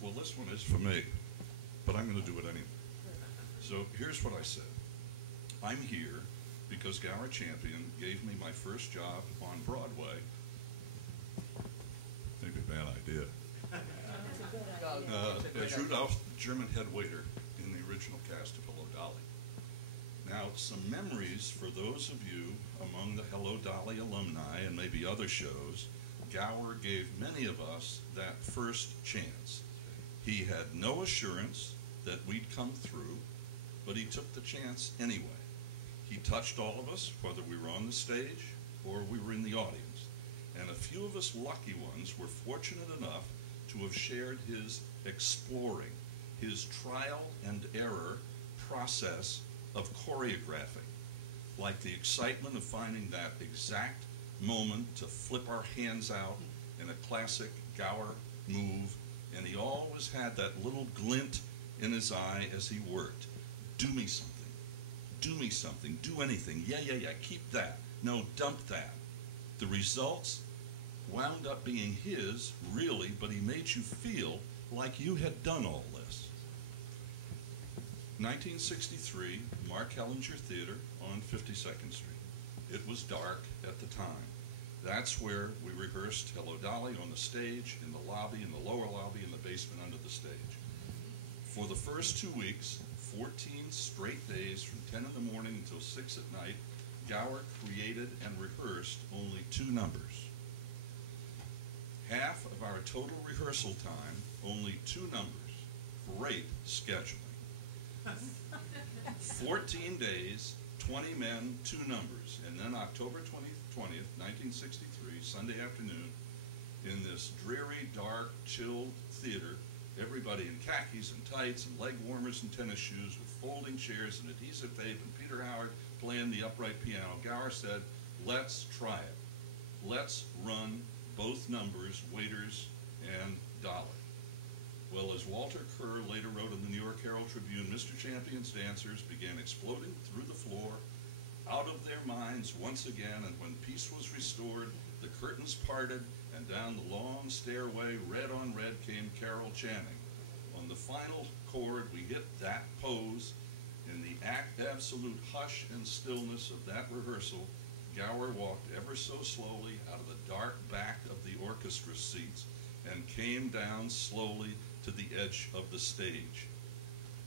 well, this one is for me, but I'm going to do it anyway. So here's what I said. I'm here because Gower Champion gave me my first job on Broadway. Maybe a bad idea. As Rudolph, the German head waiter in the original cast of Hello, Dolly. Now, some memories for those of you among the Hello, Dolly alumni and maybe other shows. Gower gave many of us that first chance. He had no assurance that we'd come through, but he took the chance anyway. He touched all of us, whether we were on the stage or we were in the audience. And a few of us lucky ones were fortunate enough to have shared his exploring, his trial and error process of choreographing, like the excitement of finding that exact moment to flip our hands out in a classic Gower move, and he always had that little glint in his eye as he worked. Do me something. Do me something. Do anything. Yeah, yeah, yeah. Keep that. No, dump that. The results wound up being his, really, but he made you feel like you had done all this. 1963, Mark Hellinger Theater on 52nd Street. It was dark at the time. That's where we rehearsed Hello, Dolly on the stage, in the lobby, in the lower lobby, in the basement under the stage. For the first 2 weeks, 14 straight days from 10 in the morning until 6 at night, Gower created and rehearsed only 2 numbers. Half of our total rehearsal time, only 2 numbers. Great scheduling. 14 days, 20 men, 2 numbers. And then October 20th, 1963, Sunday afternoon, in this dreary, dark, chilled theater, everybody in khakis and tights and leg warmers and tennis shoes with folding chairs and adhesive tape and Peter Howard playing the upright piano. Gower said, let's try it. Let's run both numbers, Waiters and Dolly. Well, as Walter Kerr later wrote in the New York Herald Tribune, Mr. Champion's dancers began exploding through the floor, out of their minds once again, and when peace was restored, the curtains parted, and down the long stairway, red on red, came Carol Channing. On the final chord, we hit that pose. In the absolute hush and stillness of that rehearsal, Gower walked ever so slowly out of the dark back of the orchestra seats and came down slowly to the edge of the stage.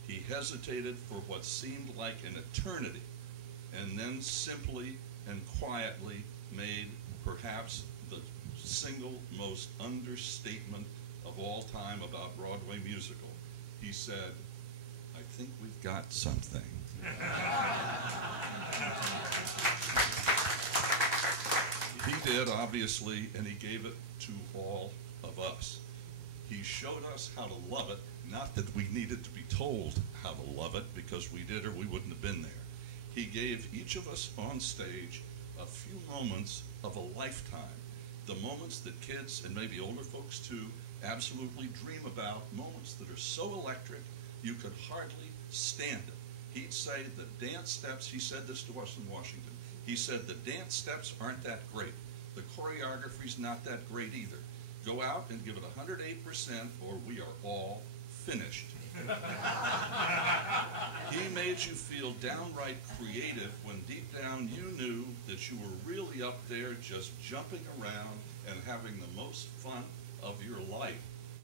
He hesitated for what seemed like an eternity, and then simply and quietly made perhaps the single most understatement of all time about Broadway musical. He said, I think we've got something. He did, obviously, and he gave it to all of us. He showed us how to love it, not that we needed to be told how to love it, because we did or we wouldn't have been there. He gave each of us on stage a few moments of a lifetime, the moments that kids, and maybe older folks too, absolutely dream about, moments that are so electric you could hardly stand it. He'd say the dance steps, he said this to us in Washington, he said the dance steps aren't that great. The choreography's not that great either. Go out and give it 108% or we are all finished. He made you feel downright creative when deep down you knew that you were really up there just jumping around and having the most fun of your life.